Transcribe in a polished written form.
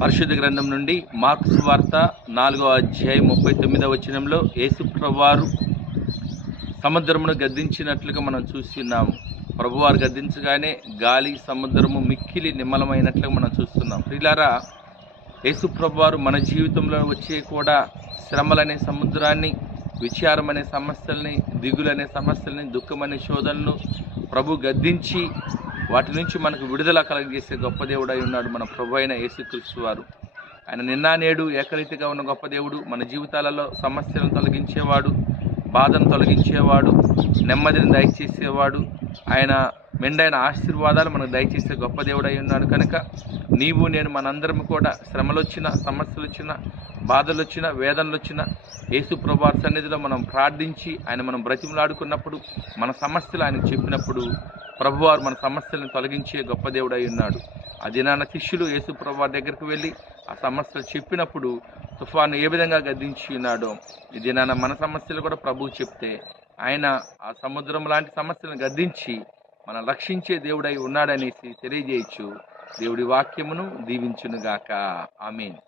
పరిశుద్ధ గ్రంథం నుండి మార్కు సువార్త 4వ అధ్యాయం 39వ వచనంలో యేసు ప్రభువారు సముద్రమును గద్దించినట్లుగా మనం చూస్తున్నాము. ప్రభువారు గద్దించగానే గాలి సముద్రము మిక్కిలి నిమ్మలమైనట్లుగా మనం చూస్తున్నాం. ప్రియులారా, యేసు ప్రభువారు మన జీవితంలో వచ్చే కూడా శ్రమలనే సముద్రాన్ని, విచారం అనే సమస్యల్ని, దిగులనే సమస్యల్ని, దుఃఖం అనే శోధనను ప్రభు గద్దించి వాటి నుంచి మనకు విడుదల కలగజేసే గొప్ప దేవుడై ఉన్నాడు మన ప్రభు అయిన యేసుక్రీస్తు వారు. ఆయన నిన్న నేడు ఏకరీతిగా ఉన్న గొప్ప దేవుడు. మన జీవితాలలో సమస్యలను తొలగించేవాడు, బాధను తొలగించేవాడు, నెమ్మదిని దయచేసేవాడు. ఆయన మెండైన ఆశీర్వాదాలు మనకు దయచేసే గొప్ప దేవుడై ఉన్నాడు. కనుక నీవు నేను మనందరం కూడా శ్రమలు వచ్చినా, సమస్యలు వచ్చినా, బాధలు వచ్చినా, వేదనలు వచ్చినా యేసు ప్రభువారి సన్నిధిలో మనం ప్రార్థించి ఆయన మనం బ్రతిమలాడుకున్నప్పుడు, మన సమస్యలు ఆయనకు చెప్పినప్పుడు ప్రభువారు మన సమస్యలను తొలగించే గొప్ప దేవుడై ఉన్నాడు. ఆ దినాన శిష్యులు యేసు ప్రభువారి దగ్గరికి వెళ్ళి ఆ సమస్యలు చెప్పినప్పుడు తుఫాను ఏ విధంగా గద్దించి ఉన్నాడో, ఈ దినాన మన సమస్యలు కూడా ప్రభువు చెప్తే ఆయన ఆ సముద్రం లాంటి సమస్యలను గద్దించి మనం రక్షించే దేవుడై ఉన్నాడనేసి తెలియజేయచ్చు. దేవుడి వాక్యమును దీవించునుగాక. ఆమేన్.